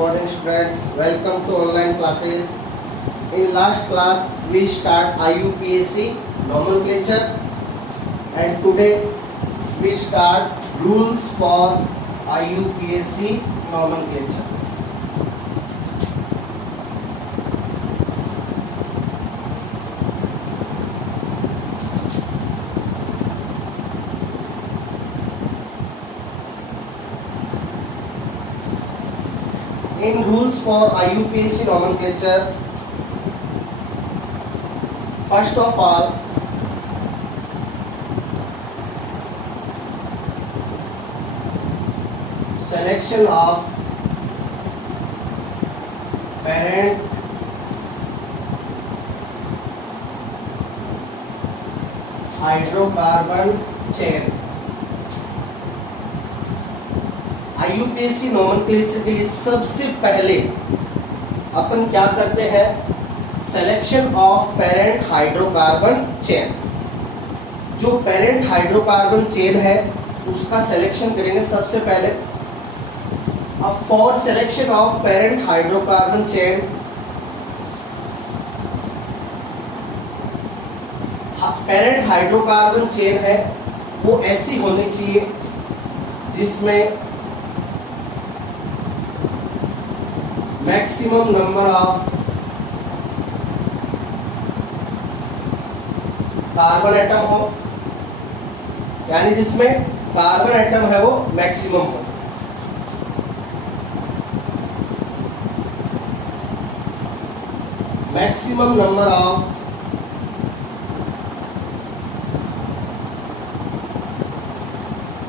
morning students, welcome to online classes. In last class we start IUPAC nomenclature and today we start rules for IUPAC nomenclature. In rules for IUPAC nomenclature, first of all, selection of parent hydrocarbon chain. IUPAC nomenclature के लिए सबसे पहले अपन क्या करते हैं, selection of parent hydrocarbon chain. जो parent hydrocarbon chain है उसका सिलेक्शन करेंगे सबसे पहले. अब for selection of parent hydrocarbon chain, parent hydrocarbon chain है वो ऐसी होनी चाहिए जिसमें maximum number of carbon atom हो, यानी जिसमें कार्बन एटम है वो मैक्सिमम हो. Maximum number of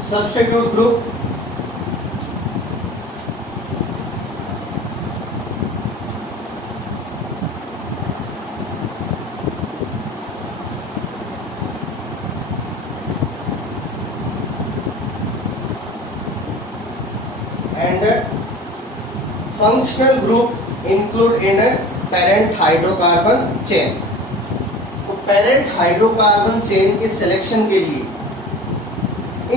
substitute group and functional group include in a parent hydrocarbon chain. तो parent hydrocarbon chain के सिलेक्शन के लिए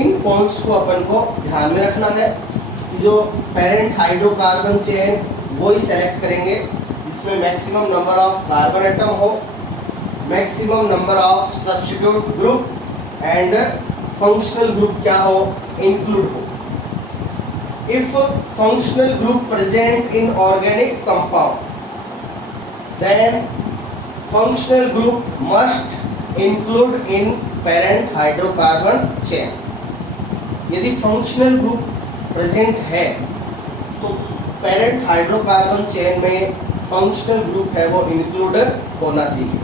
इन पॉइंट्स को अपन को ध्यान में रखना है. जो parent hydrocarbon chain वो ही सेलेक्ट करेंगे जिसमें maximum number of carbon atom हो, maximum number of substitute group and functional group क्या हो, इंक्लूड हो. If functional group present in organic compound, then functional group must include in parent hydrocarbon chain. यदि functional group present है तो parent hydrocarbon chain में functional group है वो include होना चाहिए.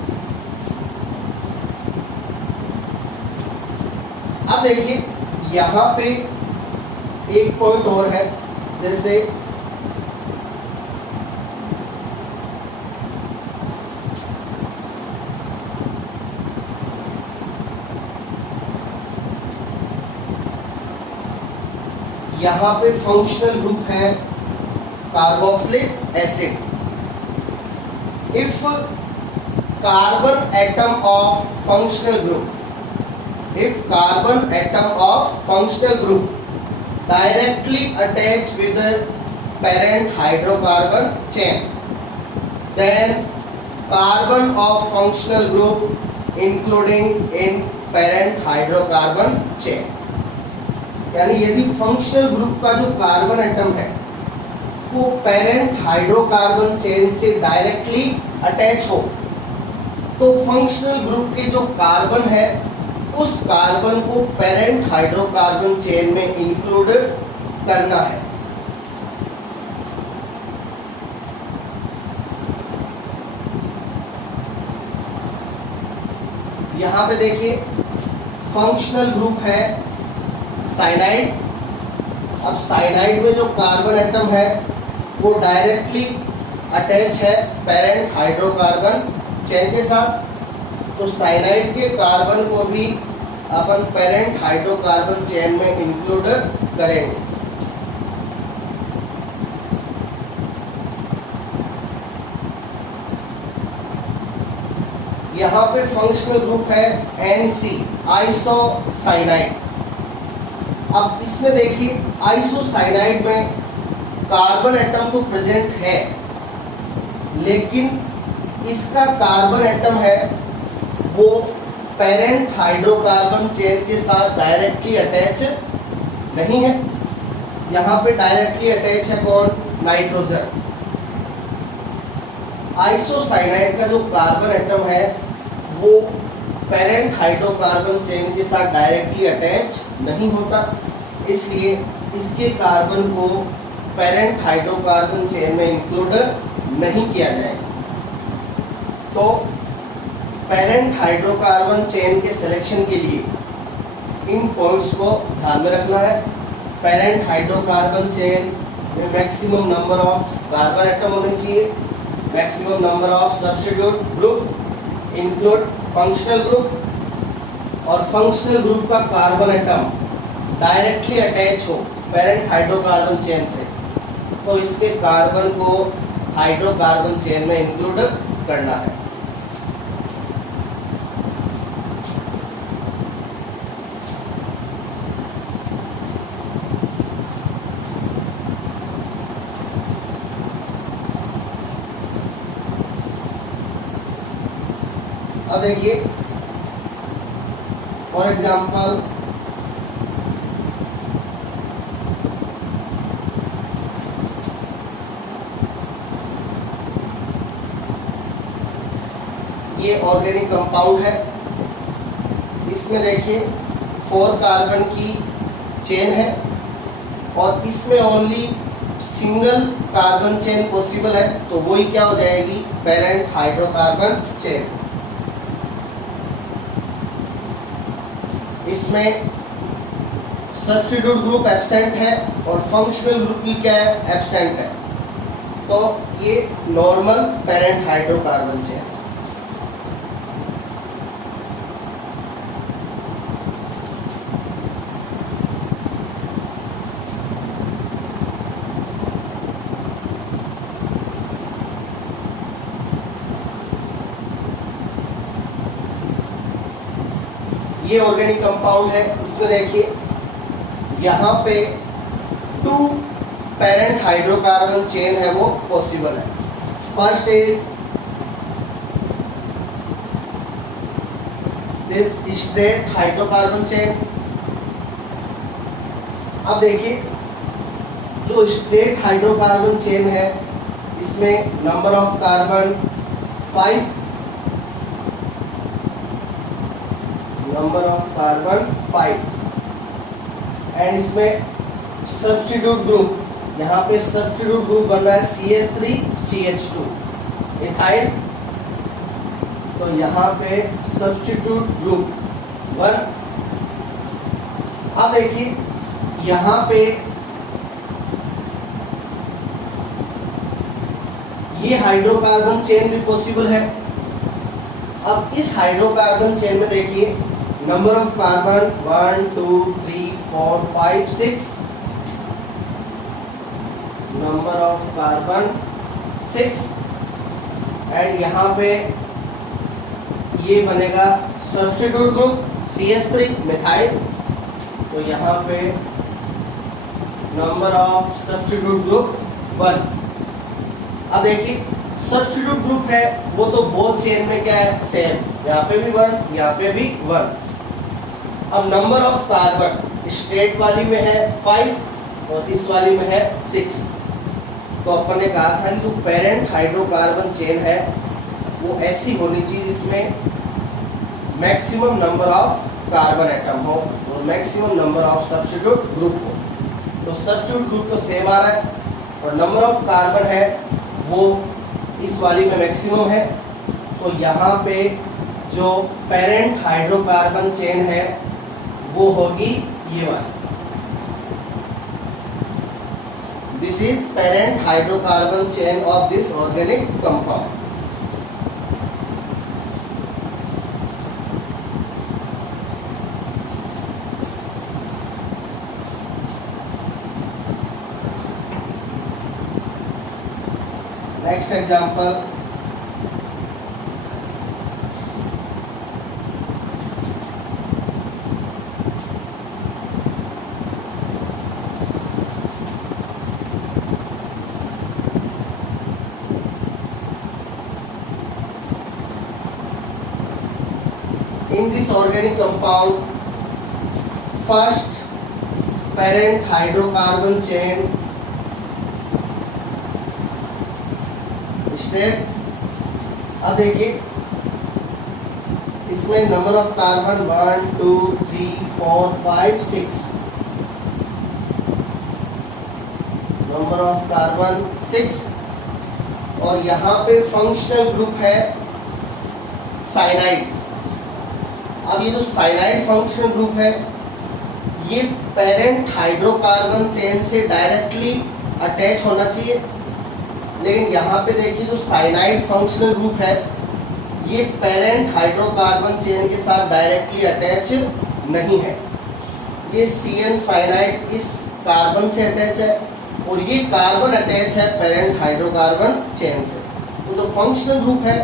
अब देखिए यहाँ पे एक पॉइंट और है, जैसे यहाँ पे फंक्शनल ग्रुप है carboxylic acid. If carbon atom of functional group, if carbon atom of functional group directly attached with the parent hydrocarbon chain, then carbon of functional group including in parent hydrocarbon chain. यानी यदि functional group का जो carbon atom है वो parent hydrocarbon chain से directly attach हो तो functional group के जो कार्बन है उस कार्बन को पेरेंट हाइड्रोकार्बन चेन में इंक्लूड करना है. यहां पे देखिए फंक्शनल ग्रुप है साइनाइड. अब साइनाइड में जो कार्बन एटम है वो डायरेक्टली अटैच है पेरेंट हाइड्रोकार्बन चेन के साथ, तो साइनाइड के कार्बन को भी अपन पेरेंट हाइड्रोकार्बन चेन में इंक्लूड करेंगे. यहाँ पे फंक्शनल ग्रुप है NC आइसोसाइनाइड. अब इसमें देखिए आइसोसाइनाइड में कार्बन एटम तो प्रेजेंट है, लेकिन इसका कार्बन एटम है वो पेरेंट हाइड्रोकार्बन चेन के साथ डायरेक्टली अटैच नहीं है। यहाँ पे डायरेक्टली अटैच है कौन? नाइट्रोजन। आइसोसाइनाइड का जो कार्बन एटम है वो पेरेंट हाइड्रोकार्बन चेन के साथ डायरेक्टली अटैच नहीं होता, इसलिए इसके कार्बन को पेरेंट हाइड्रोकार्बन चेन में इंक्लूड नहीं किया जाएगा। तो पेरेंट हाइड्रोकार्बन चेन के सिलेक्शन के लिए इन पॉइंट्स को ध्यान में रखना है। पेरेंट हाइड्रोकार्बन चेन में maximum number of carbon atom होने चाहिए, maximum number of substitute group include functional group, और फंक्शनल ग्रुप का कार्बन एटम डायरेक्टली अटैच हो पेरेंट हाइड्रोकार्बन चेन से, तो इसके कार्बन को हाइड्रोकार्बन चेन में इंक्लूड करना है। अब देखिए फॉर एग्जाम्पल ये ऑर्गेनिक कंपाउंड है, इसमें देखिए 4 कार्बन की चेन है और इसमें only single carbon chain possible है, तो वही क्या हो जाएगी? Parent hydrocarbon chain. इसमें सब्स्टिट्यूट ग्रुप एब्सेंट है और फंक्शनल ग्रुप भी क्या है? एब्सेंट है, तो ये नॉर्मल पेरेंट हाइड्रोकार्बन चेन। ये ऑर्गेनिक कंपाउंड है, इसमें देखिए यहाँ पे 2 पेरेंट हाइड्रोकार्बन चेन है वो पॉसिबल है। First is this straight hydrocarbon chain. अब देखिए जो स्ट्रेट हाइड्रोकार्बन चेन है इसमें number of carbon 5, number of carbon 5, and इसमें सब्स्टिट्यूट ग्रुप, यहाँ पे सब्स्टिट्यूट ग्रुप बन रहा है CH3CH2 इथाइल, तो यहाँ पे सब्स्टिट्यूट ग्रुप 1। अब देखिए यहाँ पे ये हाइड्रोकार्बन चेन भी पॉसिबल है। अब इस हाइड्रोकार्बन चेन में देखिए number of carbon 1 2 3 4 5 6, number of carbon 6, and यहाँ पे ये बनेगा सब्स्टिट्यूट ग्रुप CH3 मिथाइल, तो यहाँ पे नंबर ऑफ सब्स्टिट्यूट ग्रुप 1। अब देखिए सब्स्टिट्यूट ग्रुप है वो तो बोथ चेन में क्या है? सेम, यहाँ पे भी 1, यहाँ पे भी 1। अब नंबर ऑफ कार्बन स्ट्रेट वाली में है 5 और इस वाली में है 6, तो अपन ने कहा था कि जो पेरेंट हाइड्रोकार्बन चेन है वो ऐसी होनी चाहिए जिसमें maximum number of carbon atom हो और maximum number of substitute group हो। तो सब्स्टिट्यूट ग्रुप तो सेम आ रहा है और नंबर ऑफ कार्बन है वो इस वाली में मैक्सिमम है, तो यहाँ पे जो पेरेंट हाइड्रोकार्बन चेन है वो होगी ये वाली। This is parent hydrocarbon chain of this organic compound. Next example, in this organic compound, first parent hydrocarbon chain step. अब देखिए इसमें number of carbon 1 2 3 4 5 6, number of carbon 6, और यहाँ पे फंक्शनल ग्रुप है साइनाइड। अब ये जो साइनाइड फंक्शनल ग्रुप है ये पेरेंट हाइड्रोकार्बन चेन से डायरेक्टली अटैच होना चाहिए, लेकिन यहाँ पे देखिए जो साइनाइड फंक्शनल ग्रुप है ये पेरेंट हाइड्रोकार्बन चेन के साथ डायरेक्टली अटैच नहीं है। ये CN साइनाइड इस कार्बन से अटैच है और ये कार्बन अटैच है पेरेंट हाइड्रोकार्बन चेन से। तो जो फंक्शनल ग्रुप है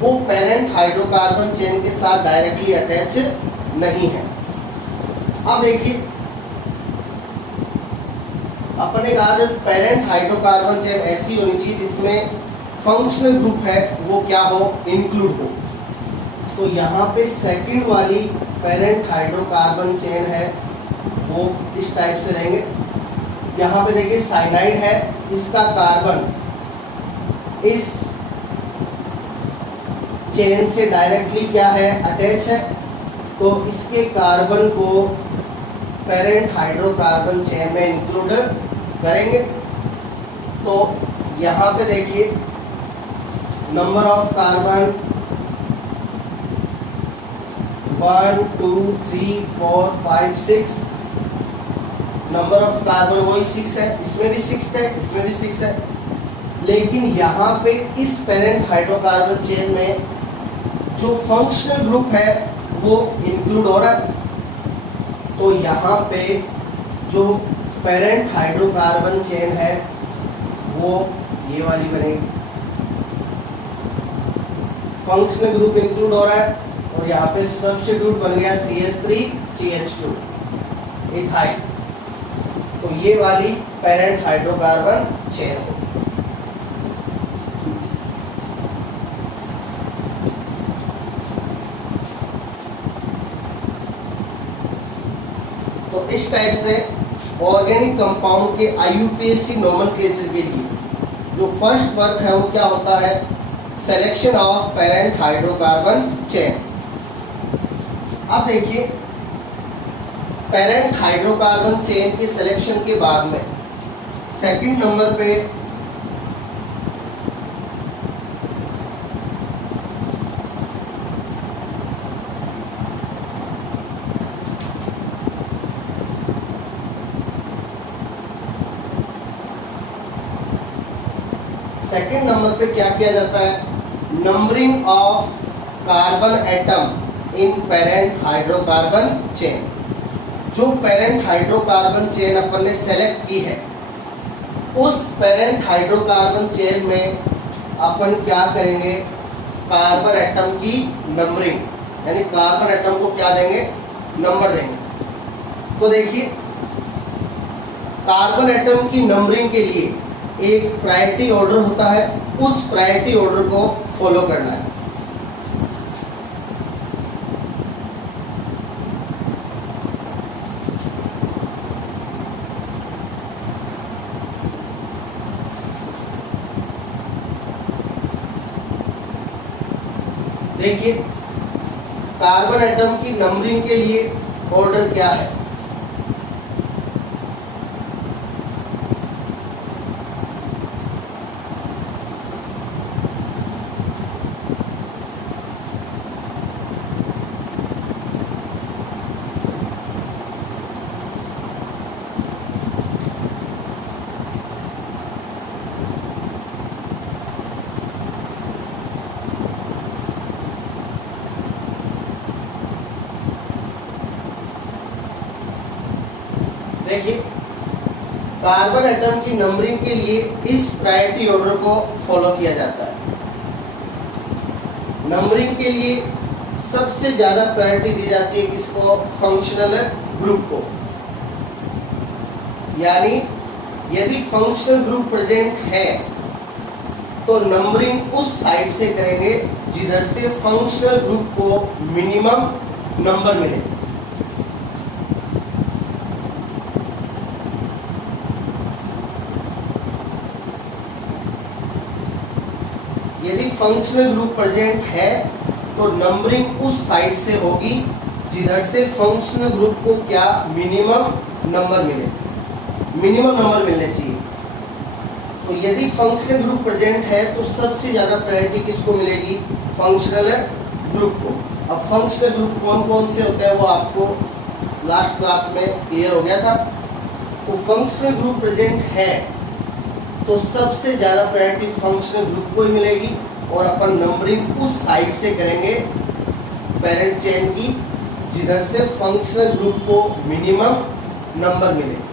वो पेरेंट हाइड्रोकार्बन चेन के साथ डायरेक्टली अटैच नहीं है। अब देखिए अपने कहा जो पेरेंट हाइड्रोकार्बन चेन ऐसी होनी चाहिए जिसमें फंक्शनल ग्रुप है वो क्या हो, इंक्लूड हो। तो यहाँ पे सेकंड वाली पेरेंट हाइड्रोकार्बन चेन है वो इस टाइप से लेंगे। यहाँ पे देखिए साइनाइड है, इसका कार्बन इस चेन से डायरेक्टली क्या है, अटैच है, तो इसके कार्बन को पेरेंट हाइड्रोकार्बन चेन में इंक्लूड करेंगे। तो यहाँ पे देखिए number of carbon 1 2 3 4 5 6, number of carbon वही 6 है, इसमें भी 6 है, इसमें भी 6 है, लेकिन यहाँ पे इस पेरेंट हाइड्रोकार्बन चेन में जो फंक्शनल ग्रुप है वो इंक्लूड हो रहा है। तो यहाँ पे जो पेरेंट हाइड्रोकार्बन चेन है वो ये वाली बनेगी, फंक्शनल ग्रुप इंक्लूड हो रहा है और यहाँ पे सब्स्टिट्यूट बन गया CH3CH2 इथाइल। तो ये वाली पेरेंट हाइड्रोकार्बन चेन हो। तो इस टाइप से ऑर्गेनिक कंपाउंड के IUPAC नोमेनक्लेचर के लिए जो फर्स्ट वर्क है वो क्या होता है, selection of parent hydrocarbon chain. अब देखिए पेरेंट हाइड्रोकार्बन चेन के सिलेक्शन के बाद में सेकंड नंबर पे क्या किया जाता है, numbering of carbon atom in parent hydrocarbon chain. जो पेरेंट हाइड्रोकार्बन चेन अपन ने सेलेक्ट की है उस पेरेंट हाइड्रोकार्बन चेन में अपन क्या करेंगे, कार्बन एटम की नंबरिंग, यानी कार्बन एटम को क्या देंगे, नंबर देंगे। तो देखिए कार्बन एटम की नंबरिंग के लिए एक प्रायोरिटी ऑर्डर होता है, उस प्रायोरिटी ऑर्डर को फॉलो करना है। देखिए कार्बन एटम की नंबरिंग के लिए ऑर्डर क्या है, देखिए कार्बन एटम की नंबरिंग के लिए इस प्रायोरिटी ऑर्डर को फॉलो किया जाता है। नंबरिंग के लिए सबसे ज्यादा प्रायोरिटी दी जाती है किसको, फंक्शनल ग्रुप को। यानी यदि फंक्शनल ग्रुप प्रेजेंट है तो नंबरिंग उस साइड से करेंगे जिधर से फंक्शनल ग्रुप को मिनिमम नंबर मिले। यदि फंक्शनल ग्रुप प्रेजेंट है तो नंबरिंग उस साइड से होगी जिधर से फंक्शनल ग्रुप को क्या मिनिमम नंबर मिले, मिनिमम नंबर मिलने चाहिए। तो यदि फंक्शनल ग्रुप प्रेजेंट है तो सबसे ज़्यादा प्रायोरिटी किसको मिलेगी, फंक्शनल ग्रुप को। अब फंक्शनल ग्रुप कौन कौन से होते हैं वो आपको लास्ट क्लास में क्लियर हो गया था। तो फंक्शनल ग्रुप प्रेजेंट है तो सबसे ज़्यादा प्रायोरिटी फंक्शनल ग्रुप को ही मिलेगी और अपन नंबरिंग उस साइड से करेंगे पेरेंट चेन की जिधर से फंक्शनल ग्रुप को मिनिमम नंबर मिले।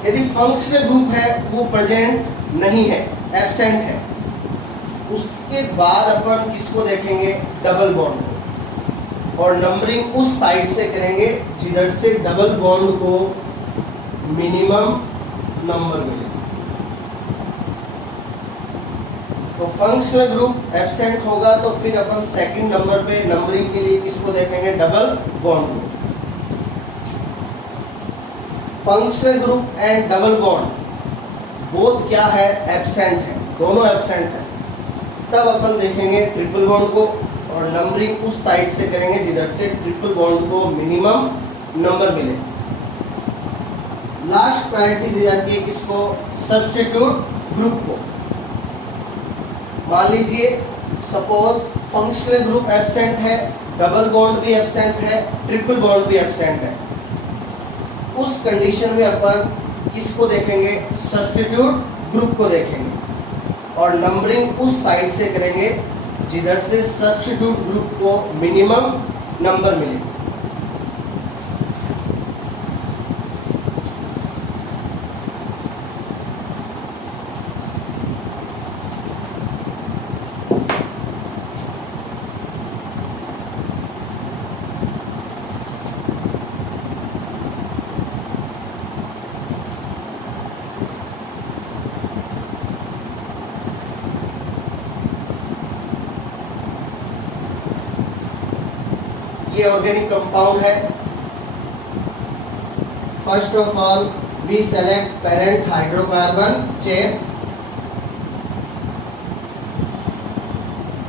यदि फंक्शनल ग्रुप है वो प्रेजेंट नहीं है, एब्सेंट है, उसके बाद अपन किसको देखेंगे, डबल बॉन्ड को, और नंबरिंग उस साइड से करेंगे जिधर से डबल बॉन्ड को मिनिमम नंबर मिले। तो फंक्शनल ग्रुप एब्सेंट होगा तो फिर अपन सेकंड नंबर पे नंबरिंग के लिए किसको देखेंगे, डबल बॉन्ड को। Functional group and double bond both क्या है, एब्सेंट है, दोनों एब्सेंट है। तब अपन देखेंगे ट्रिपल बॉन्ड को और नंबरिंग उस साइड से करेंगे जिधर से ट्रिपल बॉन्ड को मिनिमम नंबर मिले। लास्ट प्रायोरिटी दी जाती है किसको, सब्स्टिट्यूट ग्रुप को। मान लीजिए सपोज फंक्शनल ग्रुप एब्सेंट है, डबल बॉन्ड भी एब्सेंट है, ट्रिपल बॉन्ड भी एब्सेंट है। उस कंडीशन में अपन किसको देखेंगे, सब्स्टिट्यूट ग्रुप को देखेंगे और नंबरिंग उस साइड से करेंगे जिधर से सब्स्टिट्यूट ग्रुप को मिनिमम नंबर मिले। ये ऑर्गेनिक कंपाउंड है। First of all we select parent hydrocarbon chain.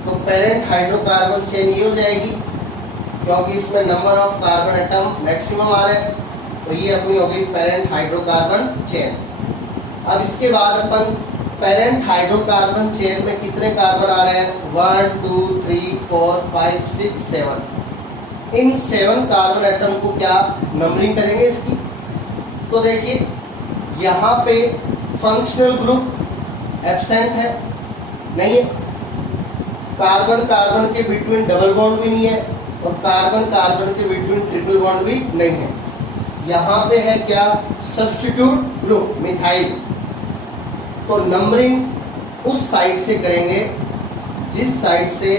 तो पेरेंट हाइड्रोकार्बन चेन ये हो जाएगी क्योंकि इसमें number of carbon atom maximum आ रहे हैं, तो ये अपनी होगी पेरेंट हाइड्रोकार्बन चेन। अब इसके बाद अपन पेरेंट हाइड्रोकार्बन चेन में कितने कार्बन आ रहे हैं, 1 2 3 4 5 6 7। इन 7 कार्बन एटम को क्या नंबरिंग करेंगे इसकी। तो देखिए यहाँ पे फंक्शनल ग्रुप एब्सेंट है, नहीं है, कार्बन कार्बन के बिटवीन डबल बॉन्ड भी नहीं है और कार्बन कार्बन के बिटवीन ट्रिपल बॉन्ड भी नहीं है। यहाँ पे है क्या, सब्स्टिट्यूट ग्रुप मिथाइल। तो नंबरिंग उस साइड से करेंगे जिस साइड से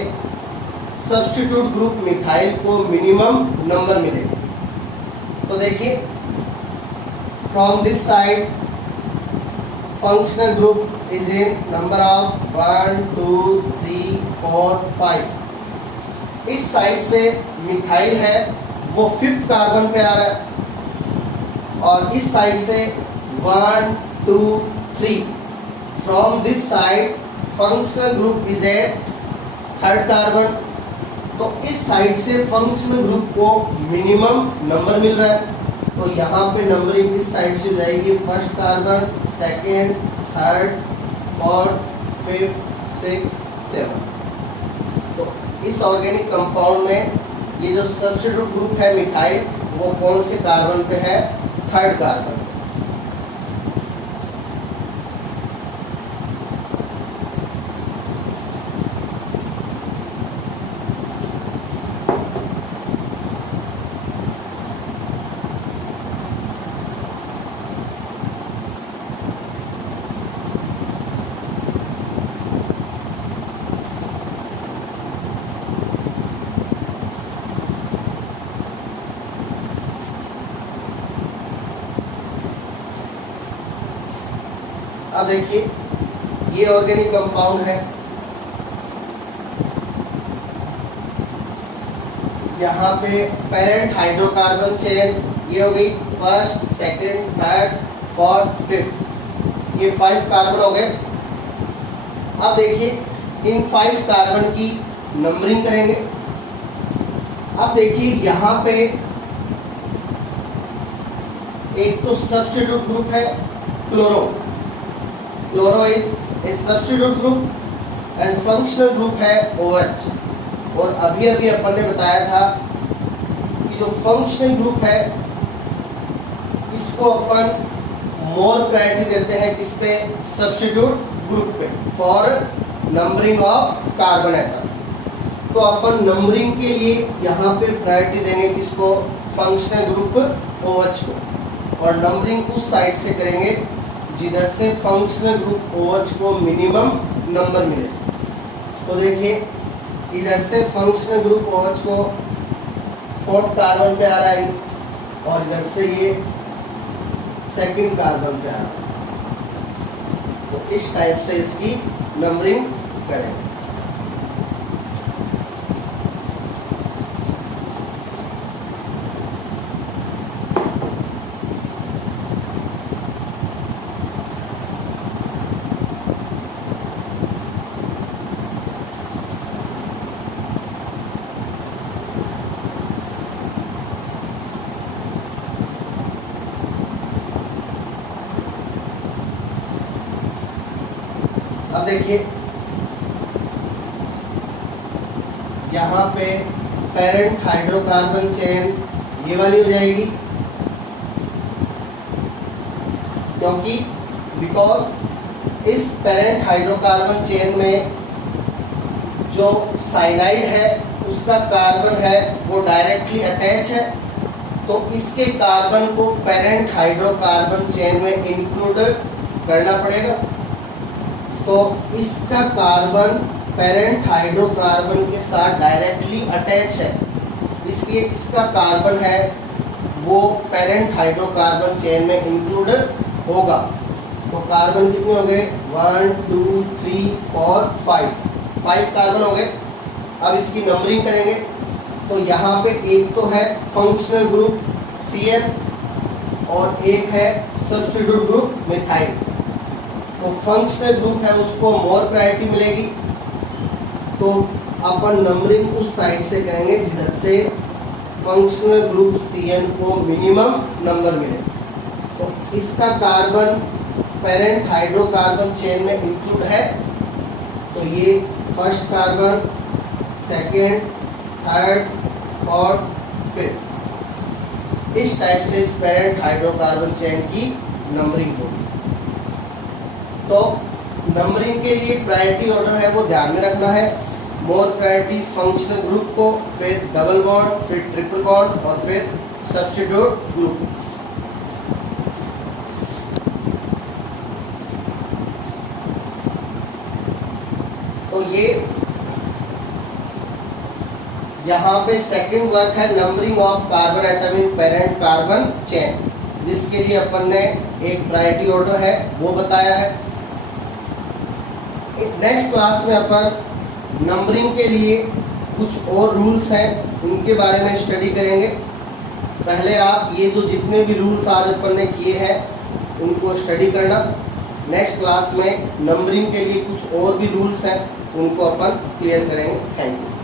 सब्स्टिट्यूट ग्रुप मिथाइल को मिनिमम नंबर मिले। तो देखिए from this side functional group is in number of 1 2 3 4 5। इस साइड से मिथाइल है वो 5th कार्बन पे आ रहा है और इस साइड से 1 2 3। From this side functional group is at 3rd carbon. तो इस साइड से फंक्शनल ग्रुप को मिनिमम नंबर मिल रहा है, तो यहाँ पे नंबरिंग इस साइड से जाएगी 1st carbon, 2nd, 3rd, 4th, 5th, 6th, 7। तो इस ऑर्गेनिक कंपाउंड में ये जो सब्स्टिट्यूट ग्रुप है मिथाइल वो कौन से कार्बन पे है, 3rd कार्बन। अब देखिए ये ऑर्गेनिक कंपाउंड है, यहाँ पे पेरेंट हाइड्रोकार्बन चेन ये हो गई first, second, third, fourth, fifth, ये 5 कार्बन हो गए। अब देखिए इन 5 कार्बन की नंबरिंग करेंगे। अब देखिए यहाँ पे एक तो सब्स्टिट्यूट ग्रुप है chloro, chloro is a substitute group and functional group है OH। और अभी अभी अपन ने बताया था कि जो फंक्शनल ग्रुप है इसको अपन मोर प्रायोरिटी देते हैं किस पे, सब्स्टिट्यूट ग्रुप पे, for numbering of carbon atom. तो अपन नंबरिंग के लिए यहाँ पे प्रायोरिटी देंगे किसको, फंक्शनल ग्रुप OH को, और नंबरिंग उस साइड से करेंगे जिधर से फंक्शनल ग्रुप OH को मिनिमम नंबर मिले। तो देखिए इधर से फंक्शनल ग्रुप OH को 4th कार्बन पे आ रहा है और इधर से ये 2nd कार्बन पे आ रहा है। तो इस टाइप से इसकी नंबरिंग करेंगे। अब देखिए यहाँ पे पेरेंट हाइड्रोकार्बन चेन ये वाली हो जाएगी, क्योंकि बिकॉज इस पेरेंट हाइड्रोकार्बन चेन में जो साइनाइड है उसका कार्बन है वो डायरेक्टली अटैच है, तो इसके कार्बन को पेरेंट हाइड्रोकार्बन चेन में इंक्लूड करना पड़ेगा। तो इसका कार्बन पेरेंट हाइड्रोकार्बन के साथ डायरेक्टली अटैच है, इसलिए इसका कार्बन है वो पेरेंट हाइड्रोकार्बन चेन में इंक्लूड होगा। तो कार्बन कितने हो गए, 1 2 3 4 5 कार्बन हो गए। अब इसकी नंबरिंग करेंगे। तो यहाँ पे एक तो है फंक्शनल ग्रुप CN और एक है सब्स्टिट्यूट ग्रुप मिथाइल। तो फंक्शनल ग्रुप है उसको मोर प्रायोरिटी मिलेगी, तो अपन नंबरिंग उस साइड से करेंगे जिधर से फंक्शनल ग्रुप CN को मिनिमम नंबर मिले। तो इसका कार्बन पेरेंट हाइड्रोकार्बन चेन में इंक्लूड है, तो ये first carbon, second, third, fourth, fifth, इस टाइप से इस पेरेंट हाइड्रोकार्बन चेन की नंबरिंग होगी। तो नंबरिंग के लिए प्रायोरिटी ऑर्डर है वो ध्यान में रखना है, मोर प्रायोरिटी फंक्शनल ग्रुप को, फिर डबल बॉन्ड, फिर ट्रिपल बॉन्ड और फिर सब्स्टिट्यूट ग्रुप। तो ये यहाँ पे सेकंड वर्क है numbering of carbon atom in parent carbon chain, जिसके लिए अपन ने एक प्रायोरिटी ऑर्डर है वो बताया है। नेक्स्ट क्लास में अपन नंबरिंग के लिए कुछ और रूल्स हैं उनके बारे में स्टडी करेंगे। पहले आप ये जो जितने भी रूल्स आज अपन ने किए हैं उनको स्टडी करना। नेक्स्ट क्लास में नंबरिंग के लिए कुछ और भी रूल्स हैं उनको अपन क्लियर करेंगे। Thank you.